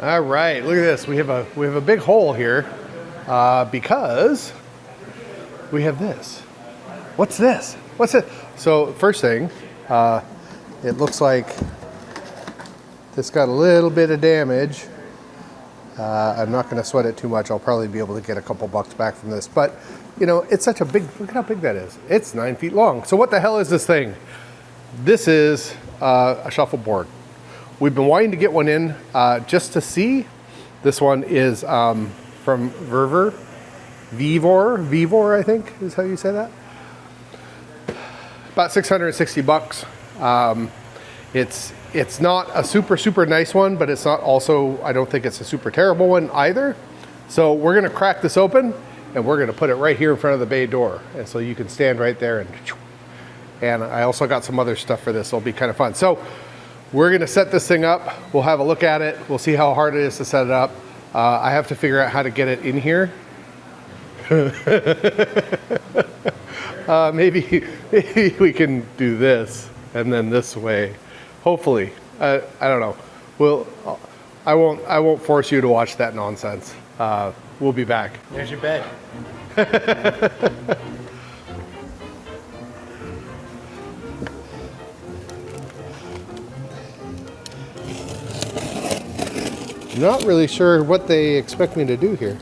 All right, look at this. We have a big hole here because we have this. What's this? What's it? So first thing, it looks like this got a little bit of damage. I'm not going to sweat it too much. I'll probably be able to get a couple bucks back from this. But, you know, it's such a big, look at how big that is. It's 9 feet long. So what the hell is this thing? This is a shuffleboard. We've been wanting to get one in just to see. This one is from Vevor. Vevor, I think is how you say that. About 660 bucks. It's not a super nice one, but it's not also, I don't think it's a super terrible one either. So we're gonna crack this open and we're gonna put it right here in front of the bay door. And so you can stand right there and I also got some other stuff for this. It'll be kind of fun. So we're gonna set this thing up. We'll have a look at it. We'll see how hard it is to set it up. I have to figure out how to get it in here. Maybe we can do this and then this way. Hopefully, I don't know. I won't force you to watch that nonsense. We'll be back. There's your bed. Not really sure what they expect me to do here.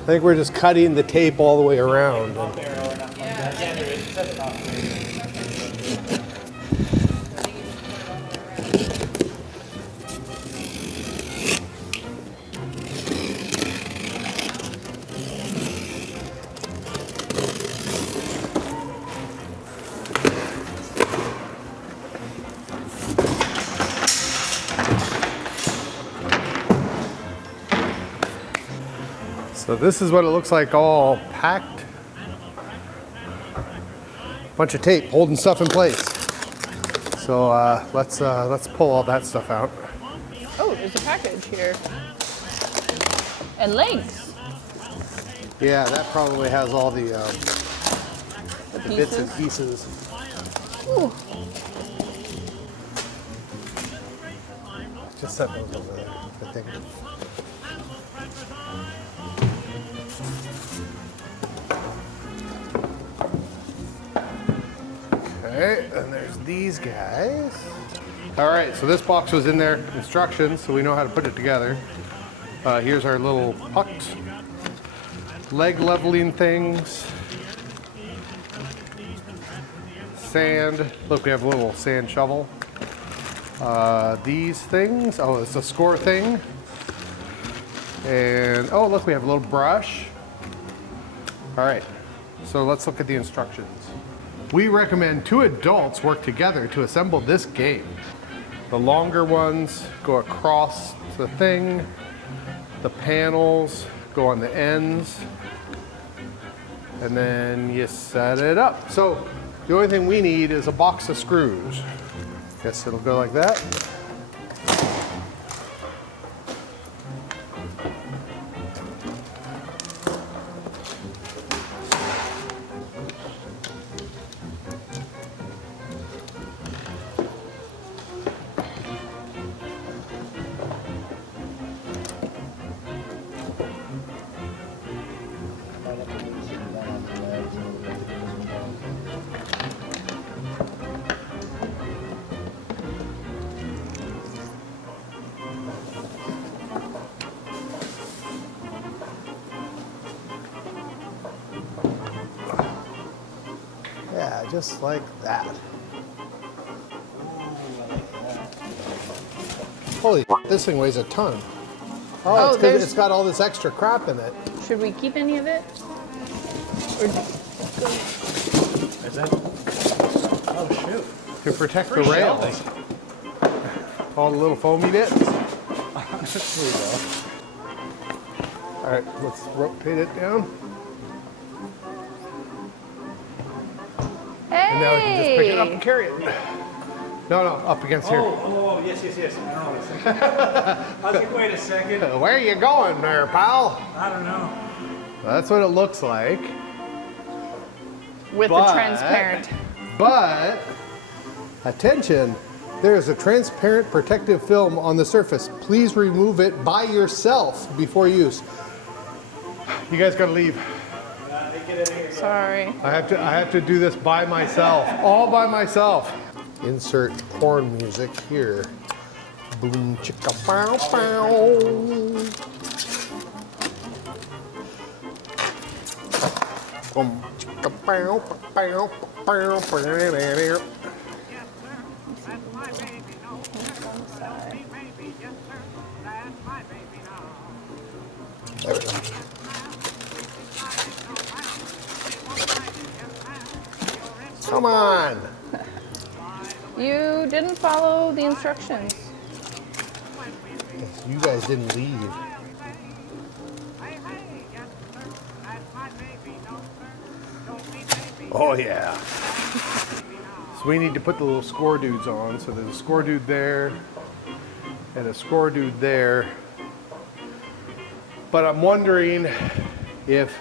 I think we're just cutting the tape all the way around. So this is what it looks like all packed. Bunch of tape holding stuff in place. So let's pull all that stuff out. Oh, there's a package here. And links. Yeah, that probably has all the bits and pieces. Ooh. Just set those over there, I think. Okay, and there's these guys. All right, so this box was in there, instructions, so we know how to put it together. Here's our little pucks, leg leveling things, sand. Look, we have a little sand shovel. These things, oh, it's a score thing. And, oh, look, we have a little brush. All right, so let's look at the instructions. We recommend 2 adults work together to assemble this game. The longer ones go across the thing. The panels go on the ends. And then you set it up. So the only thing we need is a box of screws. Guess it'll go like that. Yeah, just like that. Holy, this thing weighs a ton. Oh, it's because it's got all this extra crap in it. Should we keep any of it? Or Is that? Oh shoot! To protect the rails. All the little foamy bits. All right, let's rotate it down. And now we can just pick it up and carry it. No, up against here. Oh, yes. I was like, wait a second. Where are you going there, pal? I don't know. That's what it looks like. With the transparent. But, attention, there is a transparent protective film on the surface. Please remove it by yourself before use. You guys gotta leave. Sorry. I have to do this by myself, all by myself. Insert porn music here. Boom chicka pow pow. Boom chicka pow pow pow pow. There we go. Come on. You didn't follow the instructions. You guys didn't leave. Oh yeah. So we need to put the little score dudes on. So there's a score dude there and a score dude there. But I'm wondering if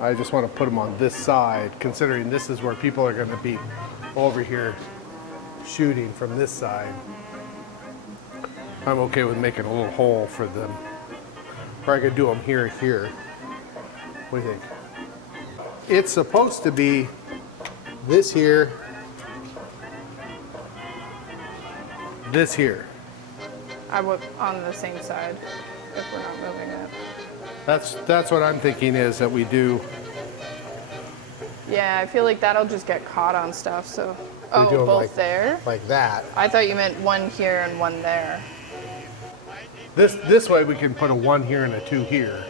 I just want to put them on this side, considering this is where people are going to be over here shooting from this side. I'm okay with making a little hole for them. Or I could do them here. What do you think? It's supposed to be this here, this here. I would on the same side if we're not moving it. That's what I'm thinking is that we do. Yeah, I feel like that'll just get caught on stuff. So, We do 'em both there. Like that. I thought you meant one here and one there. This way we can put a 1 here and a 2 here,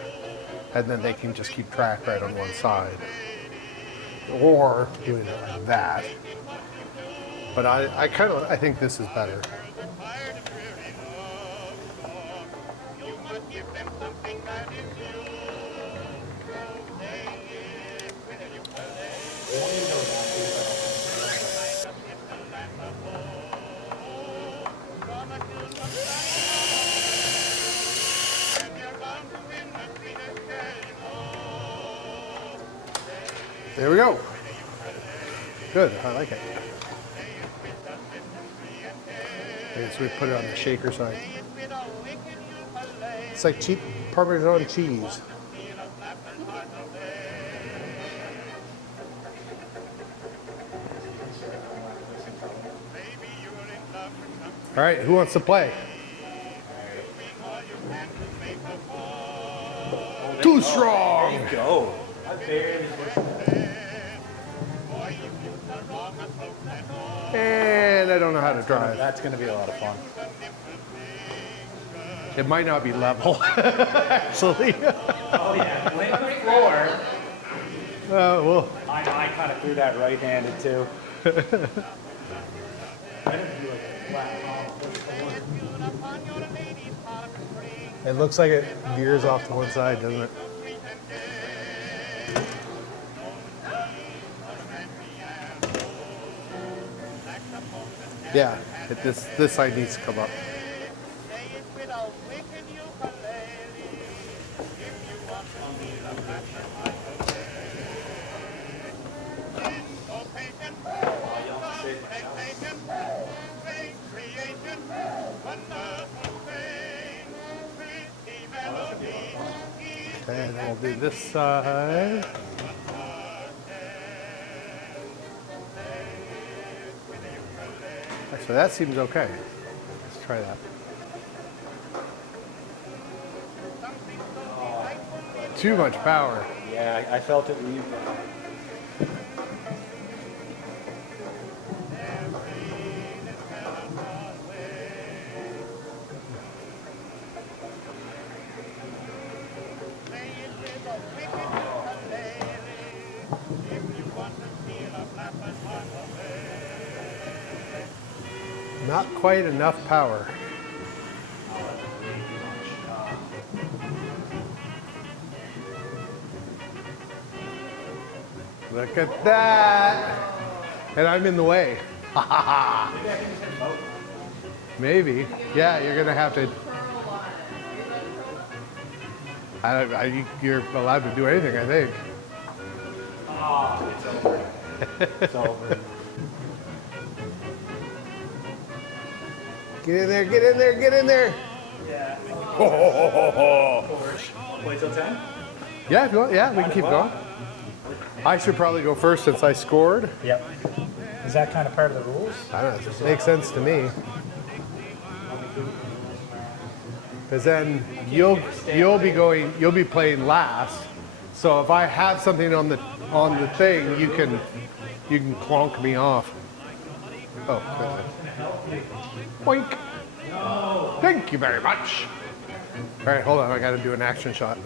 and then they can just keep track right on one side. Or doing it like that. But I think this is better. There we go. Good, I like it. Okay, so we put it on the shaker side. It's like cheap Parmesan cheese. All right, who wants to play? Too strong. Go. And I don't know how to drive. That's going to be a lot of fun. It might not be level, actually. Oh yeah, lay on the floor. Well, I kind of threw that right-handed too. it looks like it veers off to one side, doesn't it? Yeah, this side needs to come up. And then we'll do this side. Actually, that seems okay. Let's try that. Too much power. Yeah, I felt it leave. Not quite enough power. Look at that. And I'm in the way. Maybe. Yeah, you're going to have to. You're allowed to do anything, I think. It's over. It's over. Get in there, get in there, get in there. Yeah. Oh. Wait till 10? Yeah, if you want, yeah, we can keep going. I should probably go first since I scored. Yep. Is that kind of part of the rules? I don't know, it makes sense to me. Because then you'll be playing last. So if I have something on the thing, you can clonk me off. Oh, boink. Thank you very much. All right, hold on, I got to do an action shot.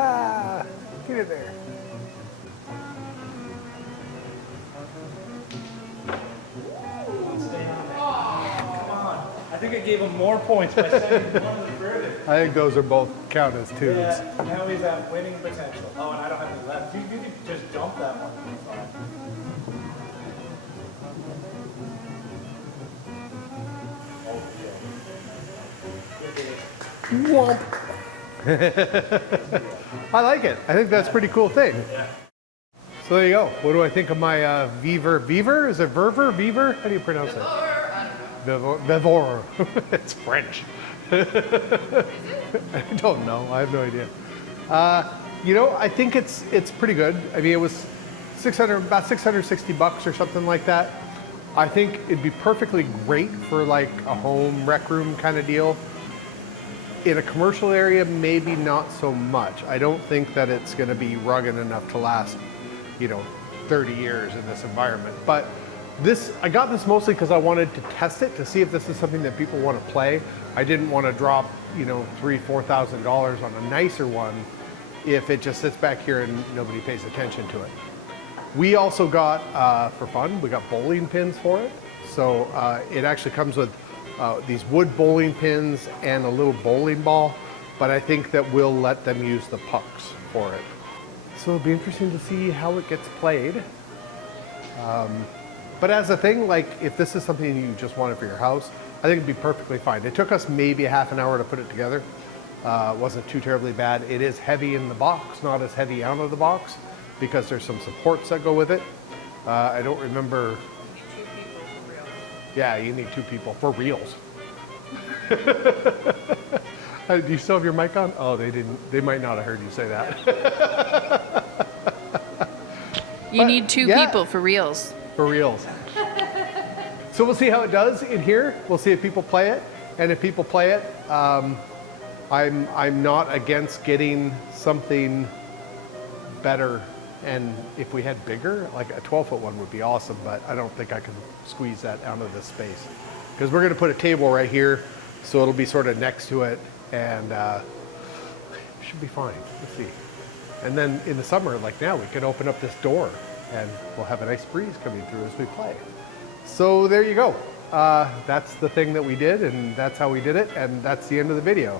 Ah, get in there. I think I gave him more points by sending one of the further. I think those are both count as twos. Yeah, now he's at winning potential. Oh, and I don't have any left. You could just jump that one. Womp. I like it. I think that's a pretty cool thing. So there you go. What do I think of my Vevor? Vevor? Is it Vevor? Vevor? How do you pronounce it? Vevor. Vevor. It's French. I don't know. I have no idea. You know, I think it's pretty good. I mean, it was about 660 bucks or something like that. I think it'd be perfectly great for like a home rec room kind of deal. In a commercial area, maybe not so much. I don't think that it's going to be rugged enough to last, 30 years in this environment. But I got this mostly because I wanted to test it to see if this is something that people want to play. I didn't want to drop, $3,000-$4,000 on a nicer one if it just sits back here and nobody pays attention to it. We also got, for fun, we got bowling pins for it. So it actually comes with these wood bowling pins and a little bowling ball, but I think that we'll let them use the pucks for it. So it'll be interesting to see how it gets played. But as a thing, like if this is something you just wanted for your house, I think it'd be perfectly fine. It took us maybe a half an hour to put it together. It wasn't too terribly bad. It is heavy in the box, not as heavy out of the box, because there's some supports that go with it. I don't remember. Yeah, you need 2 people for reals. Do you still have your mic on? Oh, they didn't. They might not have heard you say that. You need 2 people for reals. For reals. So we'll see how it does in here. We'll see if people play it, and if people play it, I'm not against getting something better. And if we had bigger, like a 12-foot one would be awesome, but I don't think I can squeeze that out of this space. Because we're going to put a table right here, so it'll be sort of next to it, and it should be fine. Let's see. And then in the summer, like now, we can open up this door, and we'll have a nice breeze coming through as we play. So there you go. That's the thing that we did, and that's how we did it, and that's the end of the video.